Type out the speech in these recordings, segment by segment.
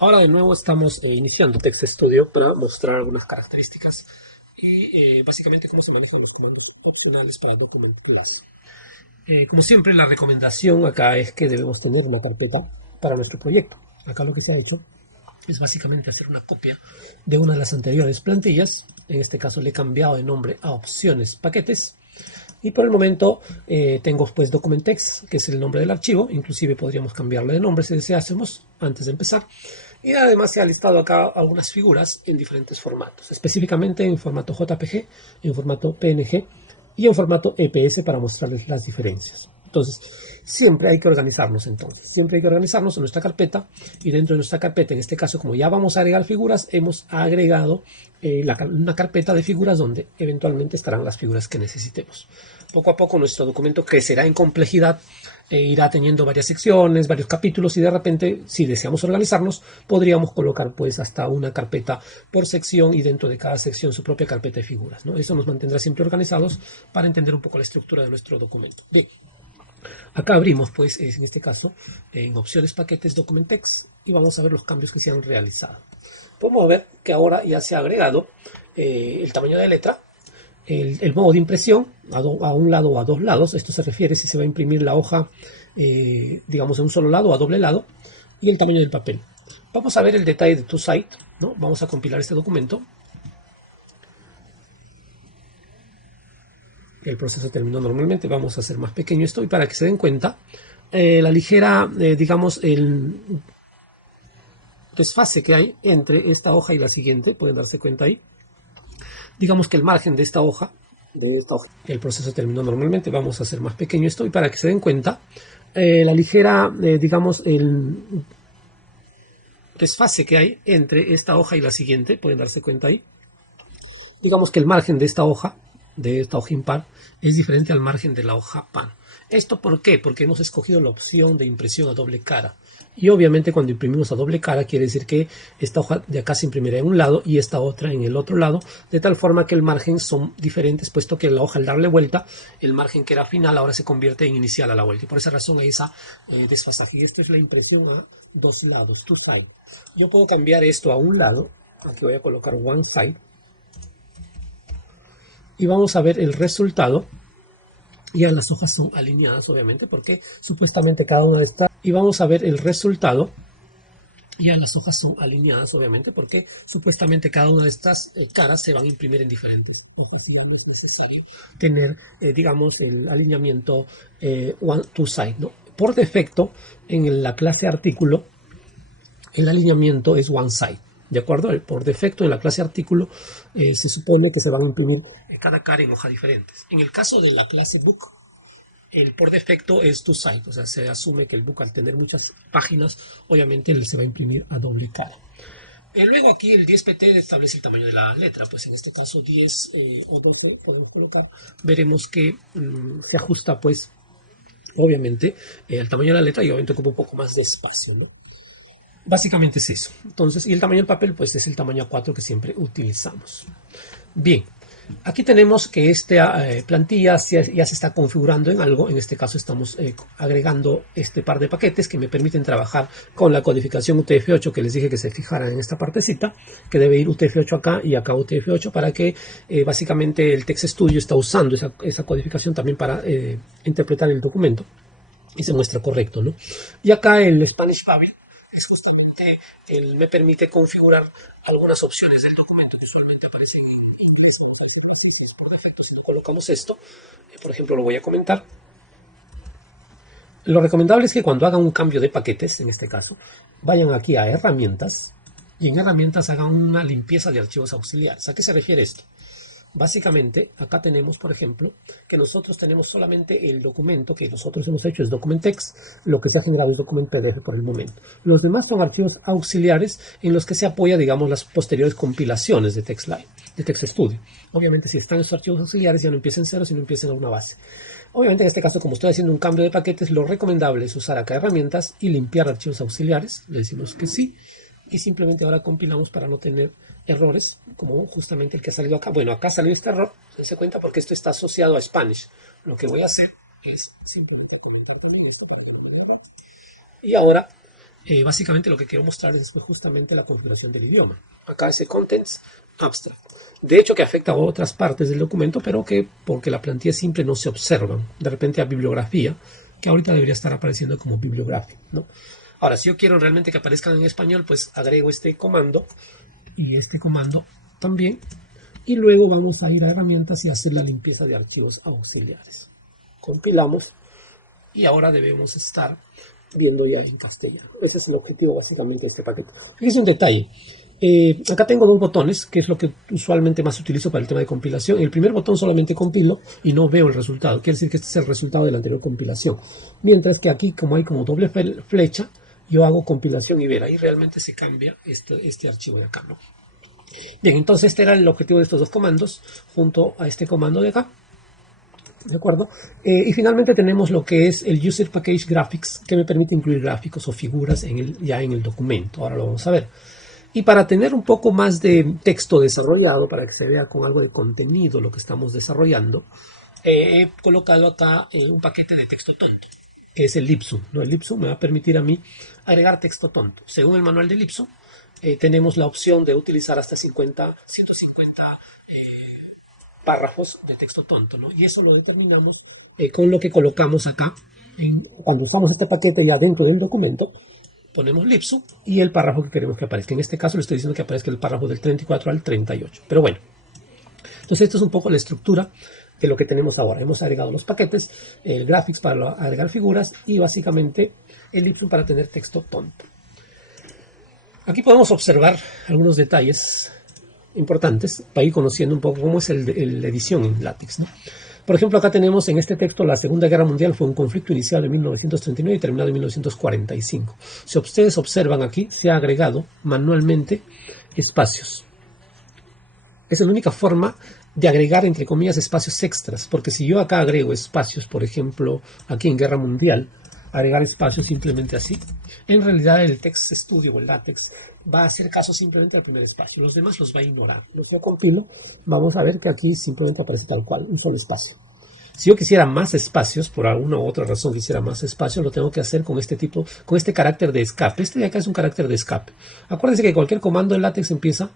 Ahora de nuevo estamos iniciando Text Studio para mostrar algunas características y básicamente cómo se manejan los comandos opcionales para Document Plus. Como siempre, la recomendación acá es que debemos tener una carpeta para nuestro proyecto. Acá lo que se ha hecho es básicamente hacer una copia de una de las anteriores plantillas. En este caso le he cambiado de nombre a opciones paquetes. Y por el momento tengo pues documentex, que es el nombre del archivo. Inclusive podríamos cambiarle de nombre si deseásemos antes de empezar. Y además se ha listado acá algunas figuras en diferentes formatos, específicamente en formato JPG, en formato PNG y en formato EPS para mostrarles las diferencias. Entonces, siempre hay que organizarnos siempre hay que organizarnos en nuestra carpeta y dentro de nuestra carpeta, en este caso, como ya vamos a agregar figuras, hemos agregado una carpeta de figuras donde eventualmente estarán las figuras que necesitemos. Poco a poco nuestro documento crecerá en complejidad, irá teniendo varias secciones, varios capítulos y de repente, si deseamos organizarnos, podríamos colocar pues hasta una carpeta por sección y dentro de cada sección su propia carpeta de figuras, ¿no? Eso nos mantendrá siempre organizados para entender un poco la estructura de nuestro documento. Bien, acá abrimos pues en este caso en opciones paquetes documentex y vamos a ver los cambios que se han realizado. Podemos ver que ahora ya se ha agregado el tamaño de letra, el modo de impresión a un lado o a dos lados. Esto se refiere si se va a imprimir la hoja, digamos, en un solo lado o a doble lado, y el tamaño del papel. Vamos a ver el detalle de ToSite, ¿no? Vamos a compilar este documento. El proceso terminó normalmente. Vamos a hacer más pequeño esto y para que se den cuenta, la ligera, digamos, el desfase que hay entre esta hoja y la siguiente, pueden darse cuenta ahí. Digamos que el margen de esta hoja, el proceso terminó normalmente. Vamos a hacer más pequeño esto y para que se den cuenta, la ligera, digamos, el desfase que hay entre esta hoja y la siguiente, pueden darse cuenta ahí. Digamos que el margen de esta hoja impar, es diferente al margen de la hoja pan. ¿Esto por qué? Porque hemos escogido la opción de impresión a doble cara. Y obviamente cuando imprimimos a doble cara quiere decir que esta hoja de acá se imprimirá en un lado y esta otra en el otro lado, de tal forma que el margen son diferentes, puesto que la hoja al darle vuelta, el margen que era final ahora se convierte en inicial a la vuelta. Y por esa razón hay esa desfasaje. Y esto es la impresión a dos lados, two side. Yo puedo cambiar esto a un lado. Aquí voy a colocar one side y vamos a ver el resultado. Ya las hojas son alineadas, obviamente, porque supuestamente cada una de estas... Y vamos a ver el resultado. Ya las hojas son alineadas, obviamente, porque supuestamente cada una de estas caras se van a imprimir en diferentes hojas. Ya no es necesario tener, digamos, el alineamiento one to side, ¿no? Por defecto, en la clase artículo, el alineamiento es one side. ¿De acuerdo? Por defecto, en la clase artículo se supone que se van a imprimir cada cara en hojas diferentes. En el caso de la clase book, el por defecto es two side, o sea, se asume que el book al tener muchas páginas, obviamente se va a imprimir a doble cara. Luego aquí el 10pt establece el tamaño de la letra, pues en este caso 10 o 12 podemos colocar. Veremos que se ajusta pues obviamente el tamaño de la letra y obviamente ocupa un poco más de espacio, ¿no? Básicamente es eso. Entonces, y el tamaño del papel, pues es el tamaño A4 que siempre utilizamos. Bien, aquí tenemos que esta plantilla ya se está configurando en algo. En este caso estamos agregando este par de paquetes que me permiten trabajar con la codificación UTF-8 que les dije que se fijaran en esta partecita, que debe ir UTF-8 acá y acá UTF-8 para que básicamente el Text Studio está usando esa codificación también para interpretar el documento y se muestra correcto, ¿no? Y acá el Spanish Babil es justamente me permite configurar algunas opciones del documento que usualmente aparecen en inglés por defecto. Si no colocamos esto, por ejemplo, lo voy a comentar. Lo recomendable es que cuando hagan un cambio de paquetes, en este caso, vayan aquí a herramientas y en herramientas hagan una limpieza de archivos auxiliares. ¿A qué se refiere esto? Básicamente, acá tenemos, por ejemplo, que nosotros tenemos solamente el documento que nosotros hemos hecho es documentex, lo que se ha generado es documento PDF por el momento. Los demás son archivos auxiliares en los que se apoya, digamos, las posteriores compilaciones de TextLive, de Text Studio. Obviamente, si están esos archivos auxiliares, ya no empiecen cero, sino empiecen a una base. Obviamente, en este caso, como estoy haciendo un cambio de paquetes, lo recomendable es usar acá herramientas y limpiar archivos auxiliares. Le decimos que sí. Y simplemente ahora compilamos para no tener errores, como justamente el que ha salido acá. Bueno, acá salió este error, se cuenta porque esto está asociado a Spanish. Lo que voy a hacer es simplemente comentar también esta parte de la manera. Y ahora básicamente lo que quiero mostrarles es pues, justamente la configuración del idioma. Acá dice Contents Abstract. De hecho que afecta a otras partes del documento, pero que porque la plantilla simple no se observan. De repente a bibliografía, que ahorita debería estar apareciendo como bibliografía, ¿no? Ahora, si yo quiero realmente que aparezcan en español, pues agrego este comando y este comando también. Y luego vamos a ir a herramientas y hacer la limpieza de archivos auxiliares. Compilamos y ahora debemos estar viendo ya en castellano. Ese es el objetivo básicamente de este paquete. Fíjense un detalle. Acá tengo dos botones, que es lo que usualmente más utilizo para el tema de compilación. El primer botón solamente compilo y no veo el resultado. Quiere decir que este es el resultado de la anterior compilación. Mientras que aquí, como hay como doble flecha, yo hago compilación y ver. Ahí realmente se cambia este archivo de acá, ¿no? Bien, entonces este era el objetivo de estos dos comandos, junto a este comando de acá. ¿De acuerdo? Y finalmente tenemos lo que es el User Package Graphics, que me permite incluir gráficos o figuras ya en el documento. Ahora lo vamos a ver. Y para tener un poco más de texto desarrollado, para que se vea con algo de contenido lo que estamos desarrollando, he colocado acá un paquete de texto tonto, que es el Lipsum, ¿no? El Lipsum me va a permitir a mí agregar texto tonto. Según el manual de Lipsum, tenemos la opción de utilizar hasta 150 párrafos de texto tonto, ¿no? Y eso lo determinamos con lo que colocamos acá. Cuando usamos este paquete ya dentro del documento, ponemos Lipsum y el párrafo que queremos que aparezca. En este caso le estoy diciendo que aparezca el párrafo del 34 al 38. Pero bueno, entonces esto es un poco la estructura de lo que tenemos ahora. Hemos agregado los paquetes, el graphics para agregar figuras y básicamente el Lipsum para tener texto tonto. Aquí podemos observar algunos detalles importantes para ir conociendo un poco cómo es la edición en LaTeX, ¿no? Por ejemplo, acá tenemos en este texto la Segunda Guerra Mundial fue un conflicto iniciado en 1939 y terminado en 1945. Si ustedes observan aquí, se ha agregado manualmente espacios. Esa es la única forma de agregar, entre comillas, espacios extras, porque si yo acá agrego espacios, por ejemplo, aquí en Guerra Mundial, agregar espacios simplemente así, en realidad el Text Studio o el LaTeX va a hacer caso simplemente al primer espacio, los demás los va a ignorar. Si yo compilo, vamos a ver que aquí simplemente aparece tal cual, un solo espacio. Si yo quisiera más espacios, por alguna u otra razón quisiera más espacio, lo tengo que hacer con este carácter de escape. Este de acá es un carácter de escape. Acuérdense que cualquier comando en LaTeX empieza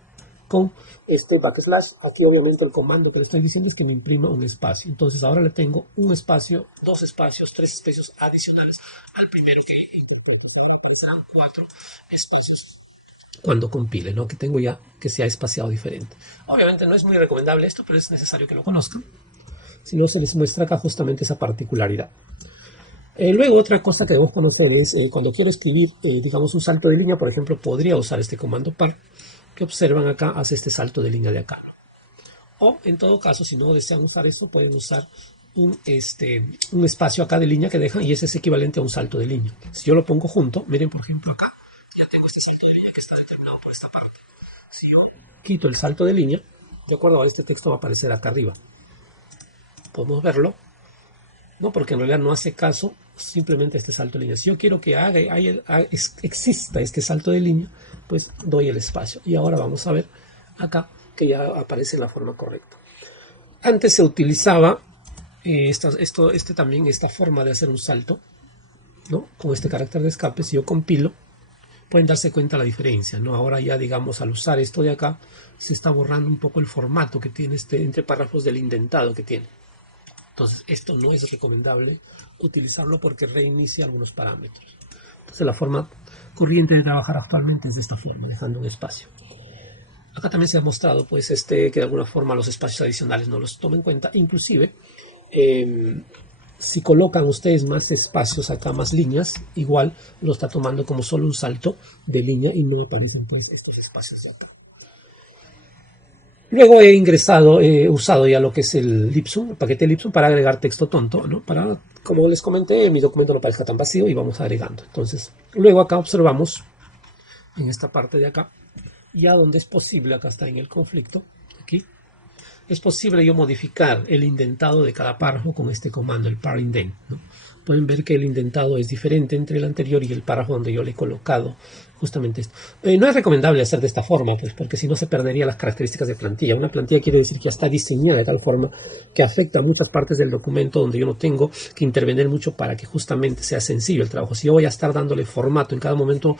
con este backslash. Aquí obviamente el comando que le estoy diciendo es que me imprima un espacio. Entonces ahora le tengo un espacio, dos espacios, tres espacios adicionales al primero que interpreto. Ahora aparecerán 4 espacios cuando compile, ¿no? Que tengo ya que sea espaciado diferente. Obviamente no es muy recomendable esto, pero es necesario que lo conozcan. Si no, se les muestra acá justamente esa particularidad. Luego, otra cosa que debemos conocer es cuando quiero escribir, digamos, un salto de línea, por ejemplo, podría usar este comando par, que observan acá, hace este salto de línea de acá. O, en todo caso, si no desean usar esto, pueden usar un espacio acá de línea que dejan y ese es equivalente a un salto de línea. Si yo lo pongo junto, miren, por ejemplo, acá, ya tengo este salto de línea que está determinado por esta parte. Si yo quito el salto de línea, de acuerdo, ahora este texto va a aparecer acá arriba. Podemos verlo, ¿no? Porque en realidad no hace caso simplemente este salto de línea. Si yo quiero que exista este salto de línea, pues doy el espacio. Y ahora vamos a ver acá que ya aparece en la forma correcta. Antes se utilizaba esta forma de hacer un salto, ¿no? Con este carácter de escape. Si yo compilo, pueden darse cuenta la diferencia, ¿no? Ahora ya, digamos, al usar esto de acá, se está borrando un poco el formato que tiene entre párrafos del indentado que tiene. Entonces, esto no es recomendable utilizarlo porque reinicia algunos parámetros. Entonces, la forma corriente de trabajar actualmente es de esta forma, dejando un espacio. Acá también se ha mostrado, pues, que de alguna forma los espacios adicionales no los tomen en cuenta. Inclusive, si colocan ustedes más espacios acá, más líneas, igual lo está tomando como solo un salto de línea y no aparecen, pues, estos espacios de acá. Luego he usado ya lo que es el Lipsum, el paquete Lipsum para agregar texto tonto, ¿no? Para, como les comenté, mi documento no parezca tan vacío y vamos agregando. Entonces, luego acá observamos, en esta parte de acá, ya donde es posible, acá está en el conflicto, aquí, es posible yo modificar el indentado de cada párrafo con este comando, el par indent, ¿no? pueden ver que el indentado es diferente entre el anterior y el párrafo donde yo le he colocado justamente esto. No es recomendable hacer de esta forma, pues, porque si no se perdería las características de plantilla. Una plantilla quiere decir que ya está diseñada de tal forma que afecta a muchas partes del documento donde yo no tengo que intervenir mucho para que justamente sea sencillo el trabajo. Si yo voy a estar dándole formato en cada momento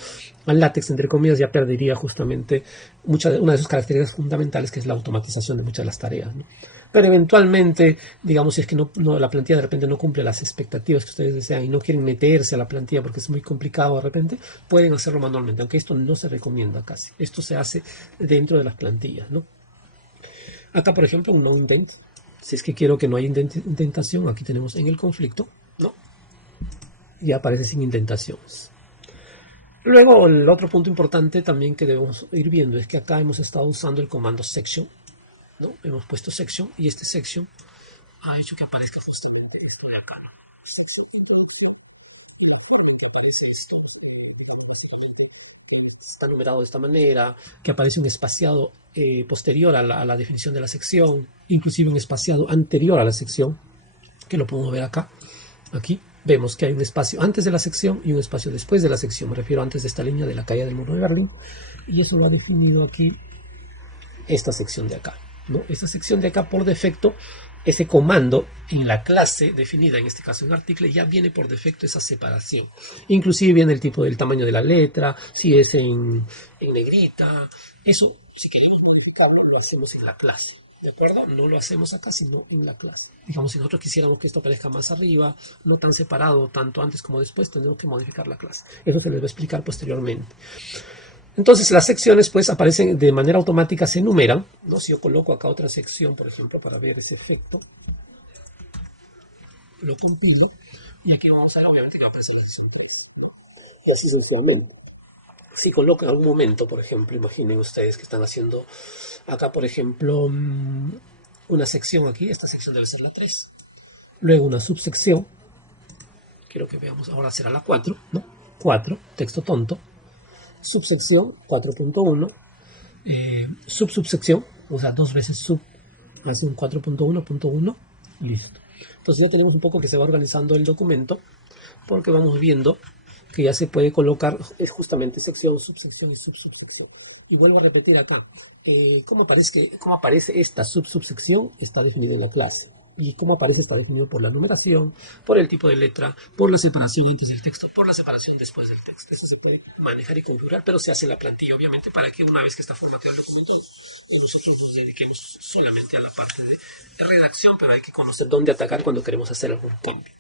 al látex, entre comillas, ya perdería justamente una de sus características fundamentales, que es la automatización de muchas de las tareas, ¿no? Pero eventualmente, digamos, si es que la plantilla de repente no cumple las expectativas que ustedes desean y no quieren meterse a la plantilla porque es muy complicado de repente, pueden hacerlo manualmente, aunque esto no se recomienda casi. Esto se hace dentro de las plantillas, ¿no? Acá, por ejemplo, un no indent. Si es que quiero que no haya indentación, aquí tenemos en el conflicto, ¿no? Y aparece sin indentaciones. Luego, el otro punto importante también que debemos ir viendo es que acá hemos estado usando el comando section, ¿no? Hemos puesto section y este section ha hecho que aparezca justamente esto de acá, ¿no? Introducción y la forma en que aparece esto está numerado de esta manera, que aparece un espaciado posterior a la definición de la sección, inclusive un espaciado anterior a la sección, que lo podemos ver acá. Aquí vemos que hay un espacio antes de la sección y un espacio después de la sección. Me refiero antes de esta línea de la caída del muro de Berlín. Y eso lo ha definido aquí esta sección de acá, ¿no? Esta sección de acá por defecto, ese comando en la clase definida, en este caso en article, ya viene por defecto esa separación. Inclusive viene el tipo del tamaño de la letra, si es en negrita. Eso, si queremos modificarlo, lo hacemos en la clase. ¿De acuerdo? No lo hacemos acá, sino en la clase. Digamos, si nosotros quisiéramos que esto aparezca más arriba, no tan separado, tanto antes como después, tendremos que modificar la clase. Eso se les va a explicar posteriormente. Entonces las secciones pues aparecen de manera automática, se enumeran, ¿no? Si yo coloco acá otra sección, por ejemplo, para ver ese efecto, lo compilo, y aquí vamos a ver obviamente que va a aparecer la sección 3, ¿no? Y así sencillamente. Si coloco en algún momento, por ejemplo, imaginen ustedes que están haciendo acá, por ejemplo, una sección aquí, esta sección debe ser la 3, luego una subsección, quiero que veamos, ahora será la 4, ¿no? 4, texto tonto, subsección 4.1, subsección, o sea, dos veces sub, hace un 4.1.1, listo. Entonces ya tenemos un poco que se va organizando el documento, porque vamos viendo que ya se puede colocar justamente sección, subsección y subsección. Y vuelvo a repetir acá, ¿cómo aparece esta subsección? Está definida en la clase. Y cómo aparece está definido por la numeración, por el tipo de letra, por la separación antes del texto, por la separación después del texto. Eso se puede manejar y configurar, pero se hace en la plantilla, obviamente, para que una vez que está formateado el documento, nosotros nos dediquemos solamente a la parte de redacción, pero hay que conocer dónde atacar cuando queremos hacer algún cambio.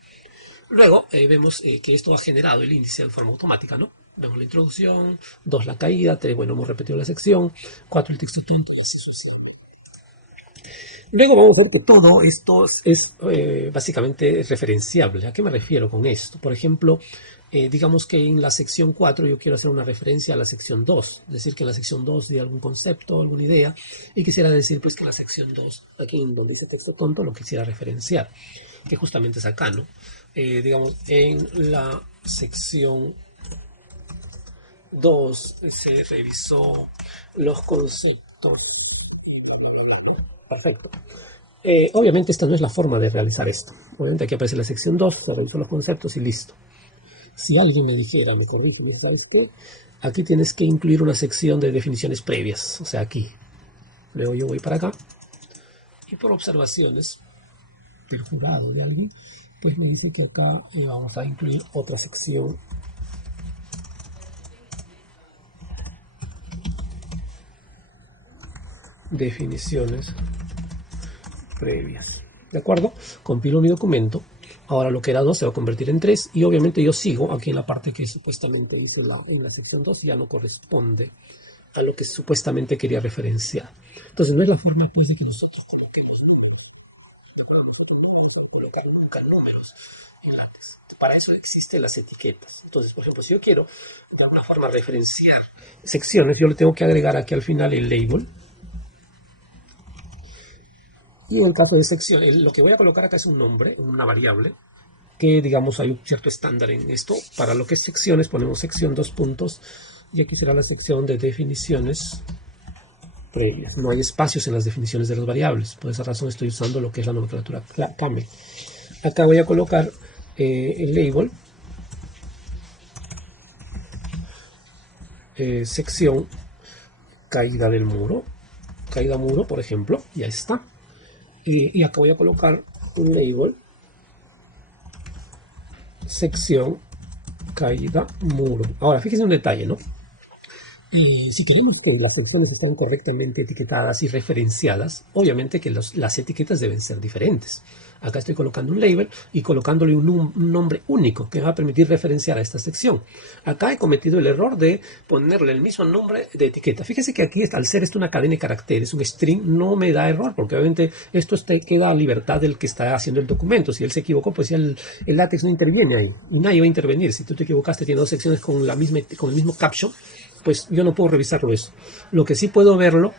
Luego vemos que esto ha generado el índice de forma automática, ¿no? Vemos la introducción, 2 la caída, 3, bueno, hemos repetido la sección, 4 el texto tonto y así sucede. Luego vamos a ver que todo esto es básicamente referenciable. ¿A qué me refiero con esto? Por ejemplo, digamos que en la sección 4 yo quiero hacer una referencia a la sección 2, es decir, que en la sección 2 de algún concepto, alguna idea, y quisiera decir pues que en la sección 2, aquí en donde dice texto tonto, lo quisiera referenciar, que justamente es acá, ¿no? Digamos, en la sección 2 se revisó los conceptos. Perfecto. Obviamente esta no es la forma de realizar esto. Obviamente aquí aparece la sección 2, se revisó los conceptos y listo. Si alguien me dijera, me corrige, me dice, ¿qué? Aquí tienes que incluir una sección de definiciones previas, o sea, aquí. Luego yo voy para acá y por observaciones perjurado de alguien, pues me dice que acá vamos a incluir otra sección definiciones previas. ¿De acuerdo? Compilo mi documento. Ahora lo que era 2 se va a convertir en 3 y obviamente yo sigo aquí en la parte que supuestamente hice en la sección 2 y ya no corresponde a lo que supuestamente quería referenciar. Entonces no es la forma pues, de que nosotros colocar números en látex. Para eso existen las etiquetas. Entonces, por ejemplo, si yo quiero de alguna forma referenciar secciones, yo le tengo que agregar aquí al final el label. Y en el caso de sección, lo que voy a colocar acá es un nombre, una variable, que digamos hay un cierto estándar en esto. Para lo que es secciones ponemos sección 2 puntos y aquí será la sección de definiciones previas. No hay espacios en las definiciones de las variables. Por esa razón estoy usando lo que es la nomenclatura camel. Acá voy a colocar el label, sección caída del muro, caída muro, por ejemplo, ya está. Y acá voy a colocar un label, sección caída muro. Ahora, fíjense un detalle, ¿no? Si queremos que las secciones estén correctamente etiquetadas y referenciadas, obviamente que las etiquetas deben ser diferentes. Acá estoy colocando un label y colocándole un nombre único que va a permitir referenciar a esta sección. Acá he cometido el error de ponerle el mismo nombre de etiqueta. Fíjese que aquí, al ser esto una cadena de caracteres, un string, no me da error, porque obviamente esto queda a libertad del que está haciendo el documento. Si él se equivocó, pues ya el látex no interviene ahí. Nadie va a intervenir. Si tú te equivocaste, tiene dos secciones con el mismo caption, pues yo no puedo revisarlo eso. Lo que sí puedo verlo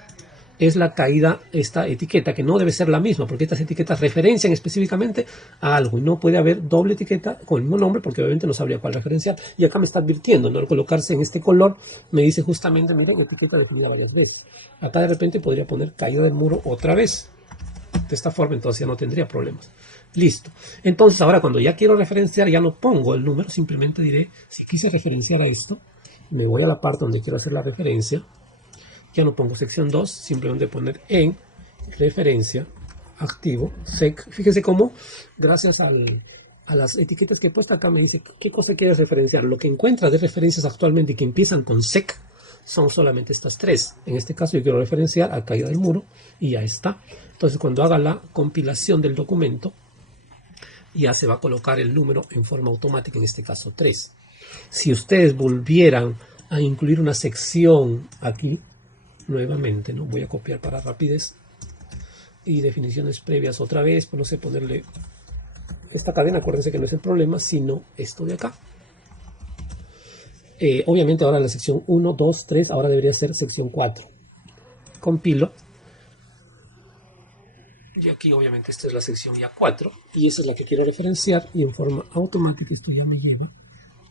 es la caída, esta etiqueta, que no debe ser la misma, porque estas etiquetas referencian específicamente a algo y no puede haber doble etiqueta con el mismo nombre, porque obviamente no sabría cuál referenciar. Y acá me está advirtiendo, ¿no? Al colocarse en este color, me dice justamente, miren, etiqueta definida varias veces. Acá de repente podría poner caída del muro otra vez. De esta forma, entonces ya no tendría problemas. Listo. Entonces ahora cuando ya quiero referenciar, ya no pongo el número, simplemente diré, si quise referenciar a esto, me voy a la parte donde quiero hacer la referencia, ya no pongo sección 2, simplemente poner en referencia activo sec. Fíjense cómo gracias a las etiquetas que he puesto acá me dice qué cosa quieres referenciar. Lo que encuentra de referencias actualmente y que empiezan con sec son solamente estas tres. En este caso yo quiero referenciar a caída del muro y ya está. Entonces cuando haga la compilación del documento ya se va a colocar el número en forma automática, en este caso 3. Si ustedes volvieran a incluir una sección aquí, nuevamente, ¿no? Voy a copiar para rapidez y definiciones previas otra vez, pues no sé, ponerle esta cadena, acuérdense que no es el problema, sino esto de acá. Obviamente ahora la sección 1, 2, 3, ahora debería ser sección 4. Compilo. Y aquí obviamente esta es la sección ya 4 y esa es la que quiero referenciar y en forma automática esto ya me lleva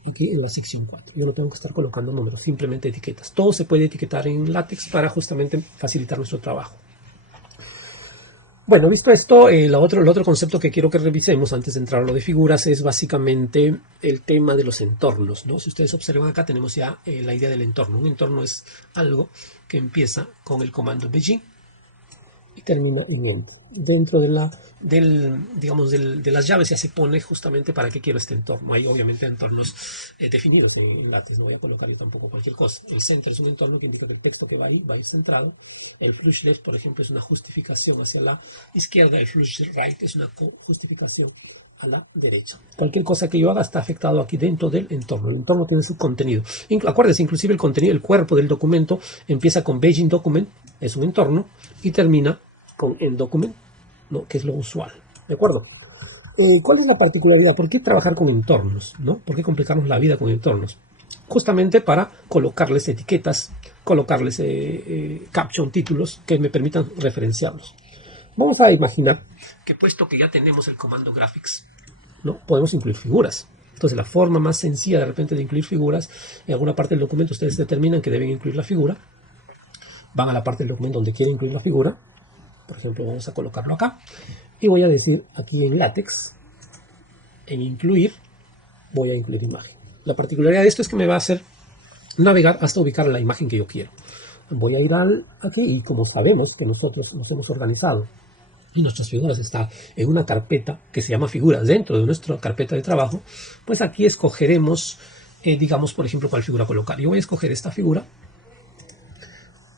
aquí en la sección 4. Yo no tengo que estar colocando números, simplemente etiquetas. Todo se puede etiquetar en LaTeX para justamente facilitar nuestro trabajo. Bueno, visto esto, el otro concepto que quiero que revisemos antes de entrar a lo de figuras es básicamente el tema de los entornos, ¿no? Si ustedes observan acá tenemos ya la idea del entorno. Un entorno es algo que empieza con el comando begin y termina en enter. Dentro de las llaves ya se pone justamente para qué quiero este entorno. Hay obviamente entornos definidos en LaTeX, no voy a colocarle tampoco cualquier cosa. El center es un entorno que indica que el texto que va ahí va a ir centrado. El flush left, por ejemplo, es una justificación hacia la izquierda. El flush right es una justificación a la derecha. Cualquier cosa que yo haga está afectado aquí dentro del entorno. El entorno tiene su contenido. Acuérdense, inclusive el contenido, el cuerpo del documento empieza con Begin Document, es un entorno, y termina con End Document, ¿no? Que es lo usual. ¿De acuerdo? ¿Cuál es la particularidad? ¿Por qué trabajar con entornos? ¿No? ¿Por qué complicarnos la vida con entornos? Justamente para colocarles etiquetas, colocarles caption, títulos que me permitan referenciarlos. Vamos a imaginar que puesto que ya tenemos el comando graphics, ¿no? Podemos incluir figuras. Entonces la forma más sencilla de repente de incluir figuras, en alguna parte del documento ustedes determinan que deben incluir la figura, van a la parte del documento donde quieren incluir la figura, por ejemplo vamos a colocarlo acá, y voy a decir aquí en LaTeX, en incluir, voy a incluir imagen. La particularidad de esto es que me va a hacer navegar hasta ubicar la imagen que yo quiero. Voy a ir aquí y como sabemos que nosotros nos hemos organizado y nuestras figuras están en una carpeta que se llama figuras dentro de nuestra carpeta de trabajo, pues aquí escogeremos, digamos, por ejemplo, cuál figura colocar. Yo voy a escoger esta figura,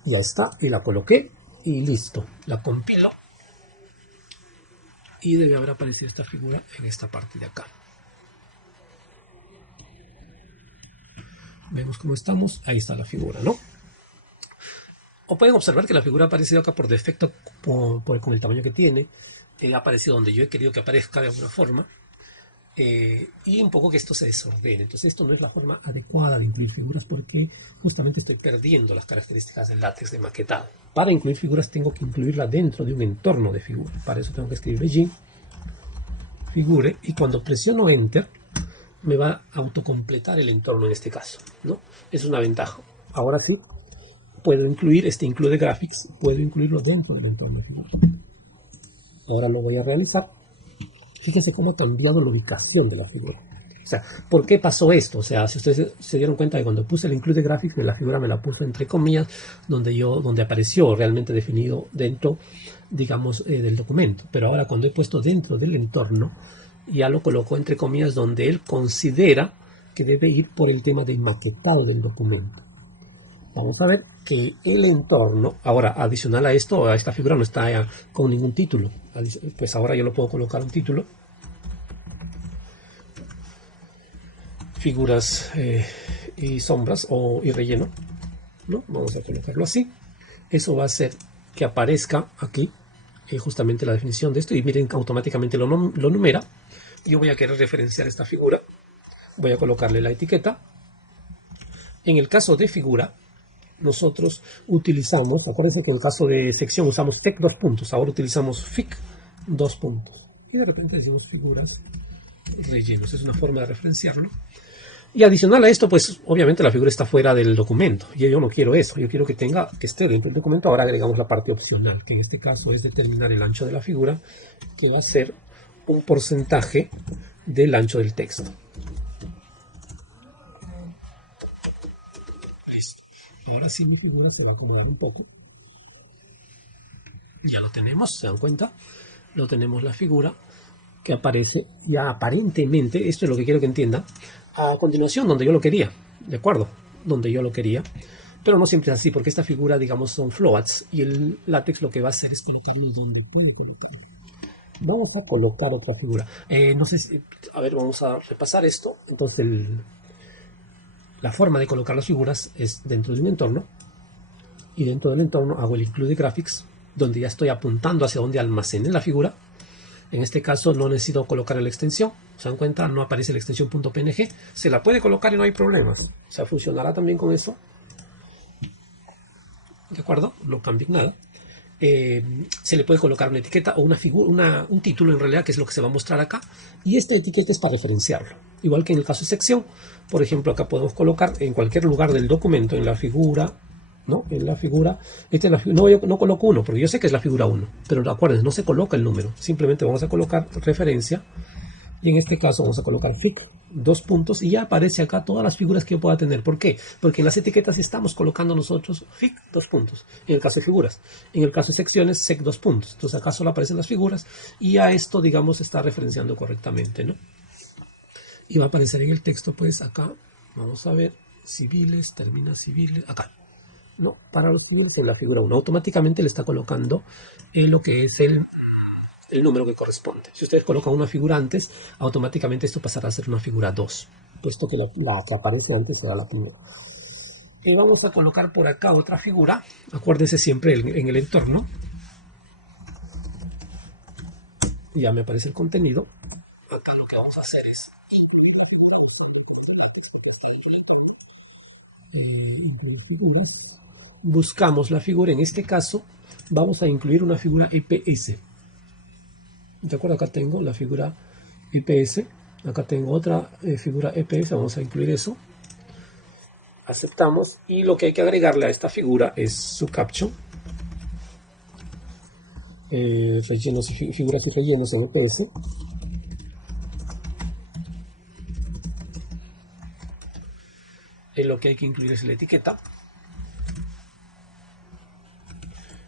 ya está, y la coloqué, y listo. La compilo, y debe haber aparecido esta figura en esta parte de acá. Vemos cómo estamos, ahí está la figura, ¿no? O pueden observar que la figura ha aparecido acá por defecto con el tamaño que tiene. Ha aparecido donde yo he querido que aparezca de alguna forma. Y un poco que esto se desordene. Entonces esto no es la forma adecuada de incluir figuras porque justamente estoy perdiendo las características del látex de maquetado. Para incluir figuras tengo que incluirla dentro de un entorno de figura. Para eso tengo que escribir begin, figure, y cuando presiono enter me va a autocompletar el entorno en este caso, ¿no? Es una ventaja. Ahora sí, puedo incluir este include graphics, puedo incluirlo dentro del entorno de figura. Ahora lo voy a realizar Fíjense cómo ha cambiado la ubicación de la figura. O sea, ¿por qué pasó esto? O sea, si ustedes se dieron cuenta de cuando puse el include graphics, la figura me la puso entre comillas, donde apareció realmente definido dentro, digamos, del documento. Pero ahora cuando he puesto dentro del entorno, ya lo colocó entre comillas donde él considera que debe ir por el tema del maquetado del documento. Vamos a ver que el entorno, ahora adicional a esto, a esta figura no está con ningún título. Pues ahora yo lo puedo colocar un título. Figuras y sombras y relleno, ¿no? Vamos a colocarlo así. Eso va a hacer que aparezca aquí justamente la definición de esto y miren que automáticamente lo numera. Yo voy a querer referenciar esta figura. Voy a colocarle la etiqueta. En el caso de figura, nosotros utilizamos, acuérdense que en el caso de sección usamos FIC 2 puntos, ahora utilizamos FIC 2 puntos. Y de repente decimos figuras rellenos, es una forma de referenciarlo. Y adicional a esto, pues obviamente la figura está fuera del documento. Y yo no quiero eso. Yo quiero que esté dentro del documento. Ahora agregamos la parte opcional, que en este caso es determinar el ancho de la figura, que va a ser un porcentaje del ancho del texto. Listo. Ahora sí mi figura se va a acomodar un poco. Ya lo tenemos, ¿se dan cuenta? Lo tenemos la figura que aparece ya aparentemente, esto es lo que quiero que entiendan, a continuación donde yo lo quería, ¿de acuerdo? Donde yo lo quería, pero no siempre es así, porque esta figura, digamos, son floats y el látex lo que va a hacer es colocar el donde. Vamos a colocar otra figura. No sé si, a ver, vamos a repasar esto. Entonces, la forma de colocar las figuras es dentro de un entorno y dentro del entorno hago el include graphics, donde ya estoy apuntando hacia donde almacené la figura. En este caso no necesito colocar la extensión. ¿Se dan cuenta? No aparece la extensión .png. Se la puede colocar y no hay problemas. O sea, funcionará también con eso. ¿De acuerdo? No cambia nada. Se le puede colocar una etiqueta o una figura, un título en realidad, que es lo que se va a mostrar acá. Y esta etiqueta es para referenciarlo. Igual que en el caso de sección. Por ejemplo, acá podemos colocar en cualquier lugar del documento, en la figura, ¿no? En la figura, no, yo no coloco 1, porque yo sé que es la figura 1, pero acuérdense, no se coloca el número, simplemente vamos a colocar referencia, y en este caso vamos a colocar FIC 2 puntos, y ya aparece acá todas las figuras que yo pueda tener. ¿Por qué? Porque en las etiquetas estamos colocando nosotros FIC 2 puntos, en el caso de figuras. En el caso de secciones, SEC 2 puntos. Entonces acá solo aparecen las figuras, y a esto, digamos, está referenciando correctamente, ¿no? Y va a aparecer en el texto, pues acá, vamos a ver, civiles, termina civiles, acá. No, para los civiles en la figura 1 automáticamente le está colocando lo que es el número que corresponde. Si ustedes colocan una figura antes, automáticamente esto pasará a ser una figura 2, puesto que la que aparece antes será la primera. Y vamos a colocar por acá otra figura. Acuérdense siempre en el entorno. Ya me aparece el contenido. Acá lo que vamos a hacer es buscamos la figura. En este caso vamos a incluir una figura EPS. De acuerdo, acá tengo la figura EPS. Acá tengo otra figura EPS. Vamos a incluir eso. Aceptamos. Y lo que hay que agregarle a esta figura es su caption. Rellenos y figuras y rellenos en EPS. Lo que hay que incluir es la etiqueta.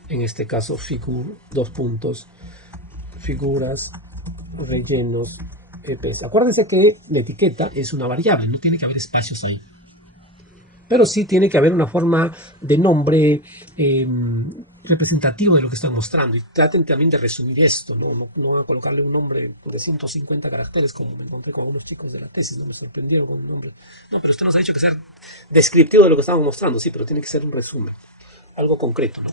En este caso, dos puntos, figuras, rellenos, EPS. Acuérdense que la etiqueta es una variable, no tiene que haber espacios ahí. Pero sí tiene que haber una forma de nombre representativo de lo que están mostrando. Y traten también de resumir esto, no a colocarle un nombre de 150 caracteres, como me encontré con algunos chicos de la tesis, no me sorprendieron con un nombre. No, pero usted nos ha dicho que ser descriptivo de lo que estamos mostrando, sí, pero tiene que ser un resumen, algo concreto, ¿no?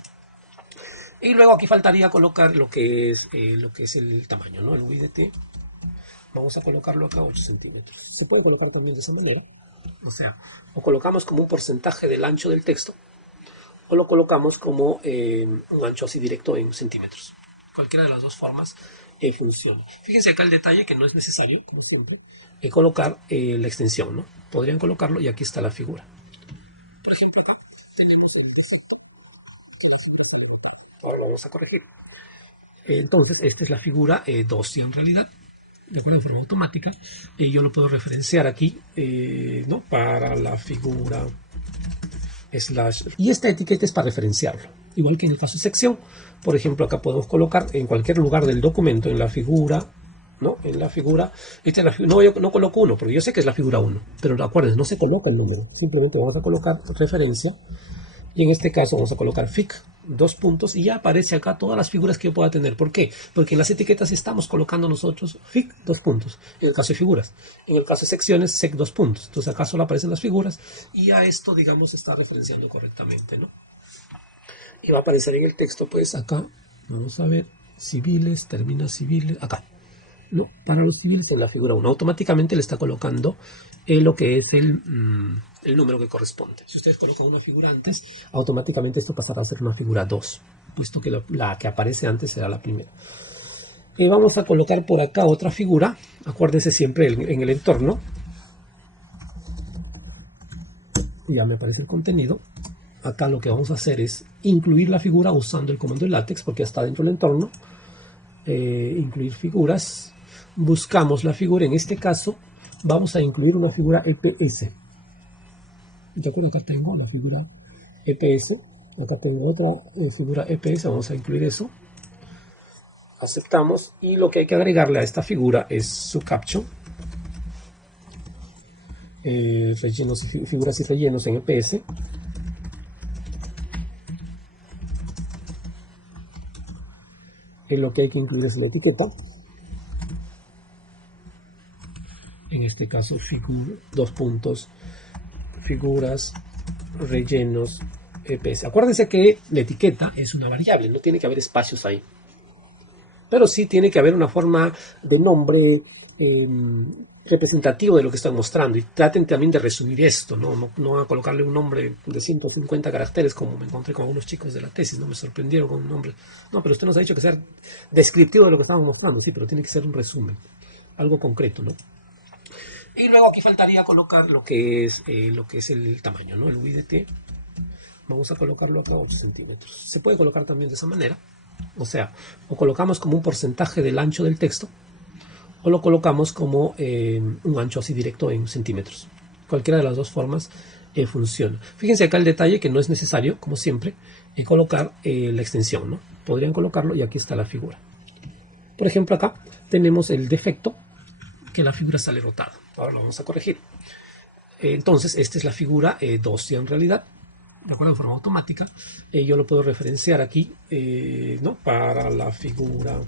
Y luego aquí faltaría colocar lo que es el tamaño, ¿no? El width. Vamos a colocarlo acá a 8 centímetros. Se puede colocar también de esa manera. O sea, lo colocamos como un porcentaje del ancho del texto o lo colocamos como un ancho así directo en centímetros. Cualquiera de las dos formas funciona. Fíjense acá el detalle que no es necesario, como siempre, colocar la extensión, ¿no? Podrían colocarlo y aquí está la figura. Por ejemplo, acá tenemos el texto. Ahora lo vamos a corregir. Entonces, esta es la figura 2 en realidad. de acuerdo, de forma automática. Yo lo puedo referenciar aquí, ¿no? Para la figura slash. Y esta etiqueta es para referenciarlo. Igual que en el caso de sección. Por ejemplo, acá podemos colocar en cualquier lugar del documento, en la figura, ¿no? En la figura. No, yo no coloco 1, porque yo sé que es la figura 1. Pero acuérdense, no se coloca el número. Simplemente vamos a colocar referencia. Y en este caso vamos a colocar fic, 2 puntos, y ya aparece acá todas las figuras que yo pueda tener. ¿Por qué? Porque en las etiquetas estamos colocando nosotros fic, 2 puntos, en el caso de figuras. En el caso de secciones, sec, 2 puntos. Entonces acá solo aparecen las figuras y a esto, digamos, está referenciando correctamente, ¿no? Y va a aparecer en el texto, pues acá, vamos a ver, civiles, termina civiles, acá. No, para los civiles en la figura 1. Automáticamente le está colocando lo que es el número que corresponde. Si ustedes colocan una figura antes, automáticamente esto pasará a ser una figura 2, puesto que la que aparece antes será la primera. Vamos a colocar por acá otra figura. Acuérdense siempre en el entorno. Ya me aparece el contenido. Acá lo que vamos a hacer es incluir la figura usando el comando de látex, porque ya está dentro del entorno. Incluir figuras. Buscamos la figura, en este caso vamos a incluir una figura EPS. ¿De acuerdo? Acá tengo la figura EPS, acá tengo otra figura EPS, vamos a incluir eso. Aceptamos y lo que hay que agregarle a esta figura es su caption. Rellenos y figuras y rellenos en EPS. Lo que hay que incluir es la etiqueta. En este caso, 2 puntos, figuras, rellenos, EPS. Acuérdense que la etiqueta es una variable, no tiene que haber espacios ahí. Pero sí tiene que haber una forma de nombre representativo de lo que están mostrando. Y traten también de resumir esto, no a colocarle un nombre de 150 caracteres, como me encontré con algunos chicos de la tesis, no me sorprendieron con un nombre. No, pero usted nos ha dicho que sea descriptivo de lo que estamos mostrando, sí, pero tiene que ser un resumen, algo concreto, ¿no? Y luego aquí faltaría colocar lo que es el tamaño, ¿no? El width. Vamos a colocarlo acá a 8 centímetros. Se puede colocar también de esa manera. O sea, o colocamos como un porcentaje del ancho del texto, o lo colocamos como un ancho así directo en centímetros. Cualquiera de las dos formas funciona. Fíjense acá el detalle que no es necesario, como siempre, colocar la extensión, ¿no? Podrían colocarlo y aquí está la figura. Por ejemplo, acá tenemos el defecto que la figura sale rotada. Ahora lo vamos a corregir. Entonces, esta es la figura 2 y en realidad, de acuerdo, de forma automática, yo lo puedo referenciar aquí, ¿no? Para la figura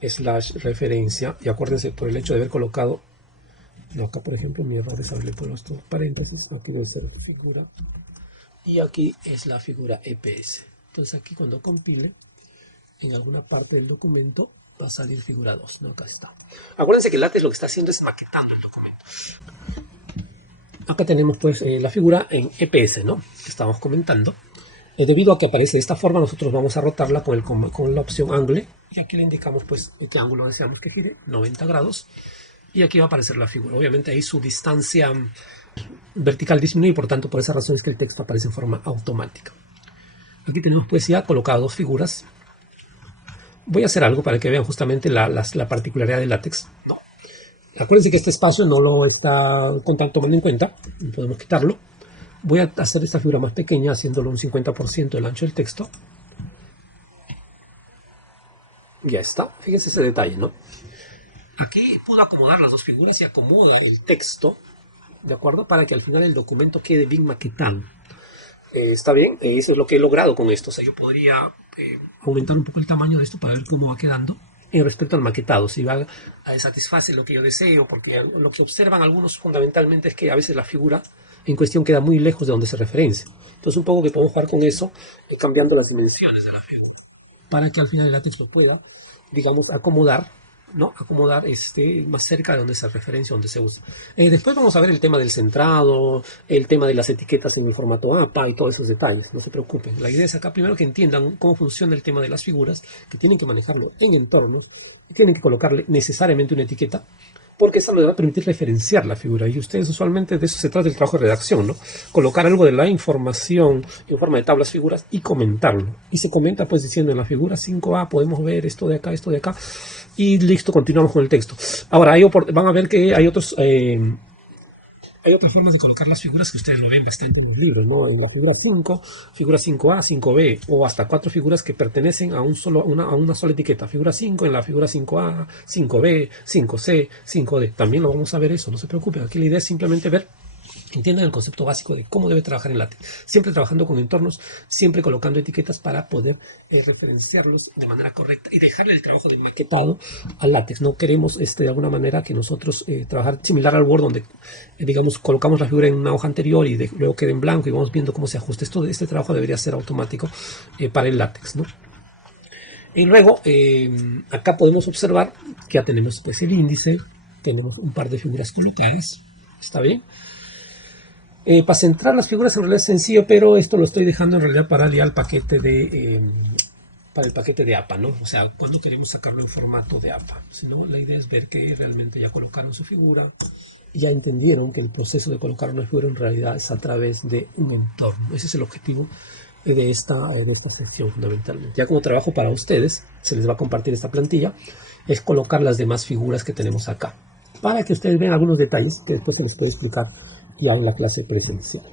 slash referencia. Y acuérdense, por el hecho de haber colocado, no, acá por ejemplo, mi error es haberle puesto paréntesis. Aquí debe ser figura. Y aquí es la figura EPS. Entonces aquí cuando compile, en alguna parte del documento, va a salir figura 2, ¿no? Acá está. Acuérdense que el látex lo que está haciendo es maquetando el documento. Acá tenemos pues la figura en EPS, ¿no? Que estábamos comentando. Debido a que aparece de esta forma, nosotros vamos a rotarla con la opción Angle. Y aquí le indicamos pues de qué ángulo deseamos que gire, 90 grados. Y aquí va a aparecer la figura. Obviamente ahí su distancia vertical disminuye, y por tanto por esa razón es que el texto aparece en forma automática. Aquí tenemos pues ya colocadas 2 figuras. Voy a hacer algo para que vean justamente la particularidad del látex, ¿no? Acuérdense que este espacio no lo está tomando en cuenta, podemos quitarlo. Voy a hacer esta figura más pequeña, haciéndolo un 50% del ancho del texto. Ya está, fíjense ese detalle, ¿no? Aquí puedo acomodar las 2 figuras y acomoda el texto, ¿de acuerdo? Para que al final el documento quede bien maquetado. ¿Está bien? Eso es lo que he logrado con esto. O sea, yo podría aumentar un poco el tamaño de esto para ver cómo va quedando respecto al maquetado, si va a satisfacer lo que yo deseo, porque lo que observan algunos fundamentalmente es que a veces la figura en cuestión queda muy lejos de donde se referencia. Entonces un poco que podemos jugar con eso, cambiando las dimensiones de la figura, para que al final el látex lo pueda, digamos, acomodar, ¿no? Acomodar más cerca de donde se referencia, donde se usa. Después vamos a ver el tema del centrado, el tema de las etiquetas en el formato APA y todos esos detalles, no se preocupen. La idea es acá primero que entiendan cómo funciona el tema de las figuras, que tienen que manejarlo en entornos, y tienen que colocarle necesariamente una etiqueta, porque eso le va a permitir referenciar la figura. Y ustedes usualmente de eso se trata el trabajo de redacción, ¿no? Colocar algo de la información en forma de tablas, figuras y comentarlo. Y se comenta pues diciendo en la figura 5A podemos ver esto de acá, y listo, continuamos con el texto. Ahora, van a ver que hay otras formas de colocar las figuras que ustedes lo ven bastante en el libro, ¿no? En la figura 5, figura 5A, 5B, o hasta 4 figuras que pertenecen a una sola etiqueta. Figura 5 en la figura 5A, 5B, 5C, 5D. También lo vamos a ver eso, no se preocupen. Aquí la idea es simplemente ver, entiendan el concepto básico de cómo debe trabajar en LaTeX. Siempre trabajando con entornos, siempre colocando etiquetas para poder referenciarlos de manera correcta y dejarle el trabajo de maquetado al LaTeX. No queremos de alguna manera que nosotros trabajar similar al Word, donde digamos colocamos la figura en una hoja anterior y luego queda en blanco y vamos viendo cómo se ajusta. Este trabajo debería ser automático para el LaTeX, ¿no? Y luego acá podemos observar que ya tenemos pues el índice, tenemos un par de figuras colocadas, ¿está bien? Para centrar las figuras en realidad es sencillo, pero esto lo estoy dejando en realidad para el paquete para el paquete de APA, ¿no? O sea, cuando queremos sacarlo en formato de APA. Si no, la idea es ver que realmente ya colocaron su figura y ya entendieron que el proceso de colocar una figura en realidad es a través de un entorno. Ese es el objetivo de esta sección fundamentalmente. Ya como trabajo para ustedes, se les va a compartir esta plantilla, es colocar las demás figuras que tenemos acá, para que ustedes vean algunos detalles que después se les puede explicar ya en la clase presencial.